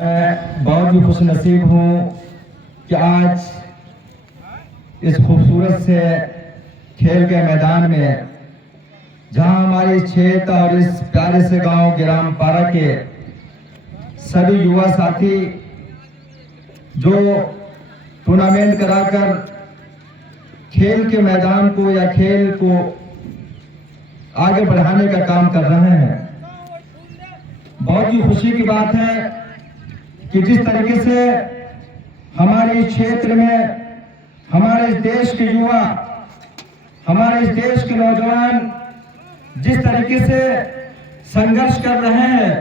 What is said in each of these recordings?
मैं बहुत ही खुश नसीब हूँ कि आज इस खूबसूरत से खेल के मैदान में जहां हमारे क्षेत्र और इस प्यारे से गांव ग्राम पारा के सभी युवा साथी जो टूर्नामेंट कराकर खेल के मैदान को या खेल को आगे बढ़ाने का काम कर रहे हैं, बहुत ही खुशी की बात है कि जिस तरीके से हमारे क्षेत्र में हमारे इस देश के युवा, हमारे इस देश के नौजवान जिस तरीके से संघर्ष कर रहे हैं,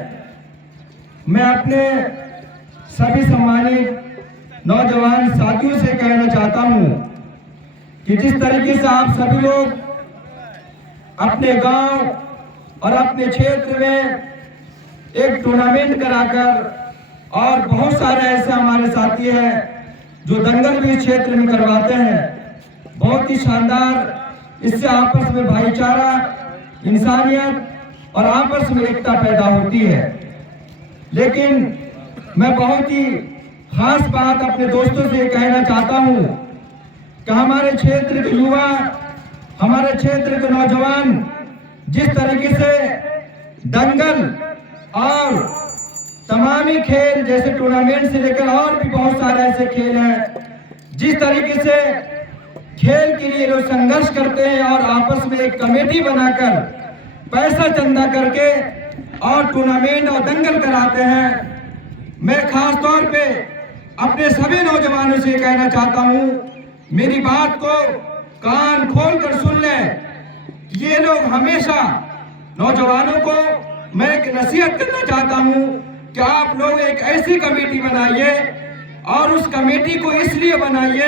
मैं अपने सभी सम्मानित नौजवान साथियों से कहना चाहता हूं कि जिस तरीके से आप सभी लोग अपने गांव और अपने क्षेत्र में एक टूर्नामेंट कराकर, और बहुत सारे ऐसे हमारे साथी हैं जो दंगल भी क्षेत्र में करवाते हैं, बहुत ही शानदार। इससे आपस में भाईचारा, इंसानियत और आपस में एकता पैदा होती है। लेकिन मैं बहुत ही खास बात अपने दोस्तों से कहना चाहता हूं कि हमारे क्षेत्र के युवा, हमारे क्षेत्र के नौजवान जिस तरीके से दंगल और तमामी खेल जैसे टूर्नामेंट से लेकर और भी बहुत सारे ऐसे खेल हैं, जिस तरीके से खेल के लिए लोग संघर्ष करते हैं और आपस में एक कमेटी बनाकर पैसा चंदा करके और टूर्नामेंट और दंगल कराते हैं। मैं खास तौर पे अपने सभी नौजवानों से कहना चाहता हूं, मेरी बात को कान खोल कर सुन लें। ये लोग हमेशा नौजवानों को मैं एक नसीहत करना चाहता हूं कि आप लोग एक ऐसी कमेटी बनाइए, और उस कमेटी को इसलिए बनाइए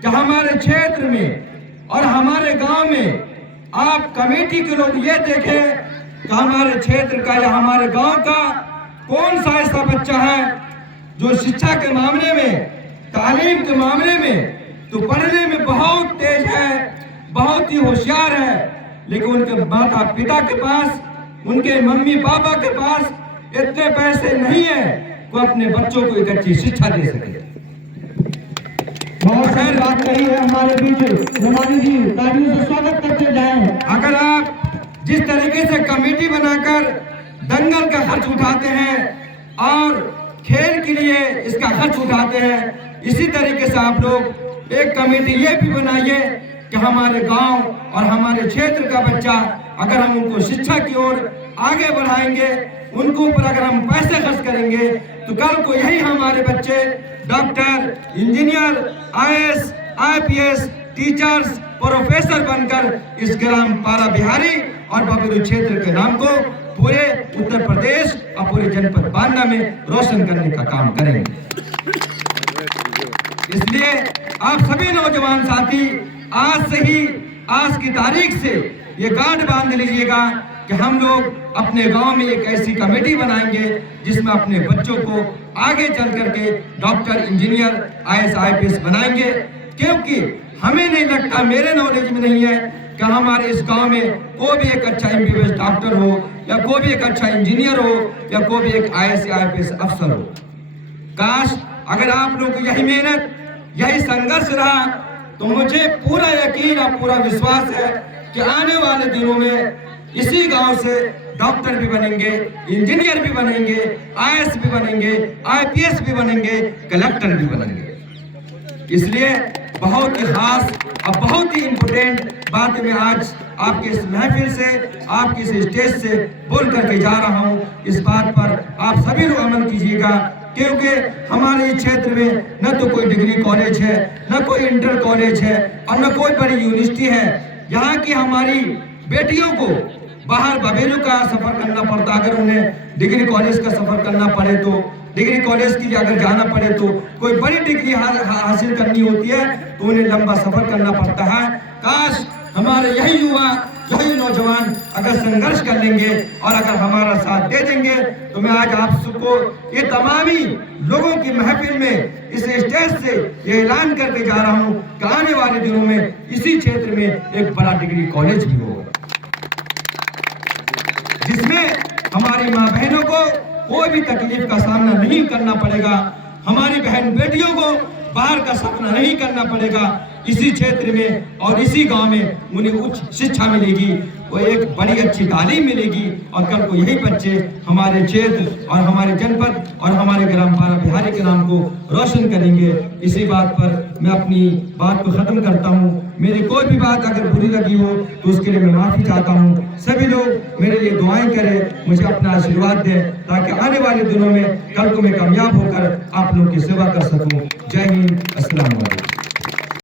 कि हमारे क्षेत्र में और हमारे गांव में आप कमेटी के लोग ये देखें कि हमारे क्षेत्र का या हमारे गांव का कौन सा ऐसा बच्चा है जो शिक्षा के मामले में, तालीम के मामले में तो पढ़ने में बहुत तेज है, बहुत ही होशियार है, लेकिन उनके माता पिता के पास, उनके मम्मी पापा के पास इतने पैसे नहीं है वो अपने बच्चों को एक अच्छी शिक्षा दे सके। बहुत सारी बात कही है हमारे बीच जमानी जी, तालियों से स्वागत करते जाएं। अगर आप जिस तरीके से कमेटी बनाकर दंगल का खर्च उठाते हैं और खेल के लिए इसका खर्च उठाते हैं, इसी तरीके से आप लोग एक कमेटी ये भी बनाइए कि हमारे गांव और हमारे क्षेत्र का बच्चा, अगर हम उनको शिक्षा की ओर आगे बढ़ाएंगे, उनको ऊपर अगर हम पैसे खर्च करेंगे, तो कल को यही हमारे बच्चे doctor, engineer, IAS, IPS, teachers, professor बनकर इस ग्राम पारा बिहारी और बबेरू क्षेत्र के नाम को पूरे उत्तर प्रदेश और पूरे जनपद बांदा में रोशन करने का काम करेंगे। इसलिए आप सभी नौजवान साथी आज से ही, आज की तारीख से ये गांठ बांध लीजिएगा कि हम लोग अपने गांव में एक ऐसी कमेटी बनाएंगे जिसमें अपने बच्चों को आगे चल करके डॉक्टर, इंजीनियर, आईएएस, आईपीएस बनाएंगे। क्योंकि हमें नहीं लगता, मेरे नॉलेज में नहीं है कि हमारे इस गांव में कोई भी एक अच्छा एमबीबीएस डॉक्टर हो, या कोई भी एक अच्छा इंजीनियर हो, या कोई भी एक आईएएस, आईपीएस अफसर हो। काश अगर आप लोग यही मेहनत, यही संघर्ष रहा, तो मुझे पूरा यकीन और पूरा विश्वास है कि आने वाले दिनों में इसी गांव से डॉक्टर भी बनेंगे, इंजीनियर भी बनेंगे, आईएएस भी बनेंगे, आईपीएस भी बनेंगे, कलेक्टर भी बनेंगे। इसलिए बहुत ही खास और बहुत ही इम्पोर्टेंट बात मैं आज आपके इस महफिल से, आपके इस स्टेज से बोल करके जा रहा हूं। इस बात पर आप सभी लोग अमल कीजिएगा, क्योंकि हमारे क्षेत्र में न तो कोई डिग्री कॉलेज है, न कोई इंटर कॉलेज है, और न कोई बड़ी यूनिवर्सिटी है। यहाँ की हमारी बेटियों को बाहर बबेरू का सफर करना पड़ता, अगर उन्हें डिग्री कॉलेज का सफर करना पड़े तो, डिग्री कॉलेज की अगर जाना पड़े तो, कोई बड़ी डिग्री हासिल करनी होती है तो उन्हें लंबा सफर करना पड़ता है। काश हमारे यही युवा, यही नौजवान अगर संघर्ष कर लेंगे और अगर हमारा साथ दे देंगे, तो मैं आज आप सबको ये तमामी लोगों की महफिल में इस स्टेज से ये ऐलान करके जा रहा हूँ कि आने वाले दिनों में इसी क्षेत्र में एक बड़ा डिग्री कॉलेज भी होगा, जिसमें हमारी माँ बहनों को कोई भी तकलीफ का सामना नहीं करना पड़ेगा, हमारी बहन बेटियों को बाहर का सपना नहीं करना पड़ेगा। इसी क्षेत्र में और इसी गांव में उन्हें उच्च शिक्षा मिलेगी, वो एक बड़ी अच्छी तालीम मिलेगी और कल को यही बच्चे हमारे क्षेत्र और हमारे जनपद और हमारे ग्राम पारा बिहारी के नाम को रोशन करेंगे। इसी बात पर मैं अपनी बात को खत्म करता हूँ। मेरी कोई भी बात अगर बुरी लगी हो तो उसके लिए मैं माफी चाहता हूँ। सभी लोग मेरे लिए दुआएं करें, मुझे अपना आशीर्वाद दें ताकि आने वाले दिनों में कल को मैं कामयाब होकर आप लोगों की सेवा कर सकूं। जय हिंद, अस्सलाम वालेकुम।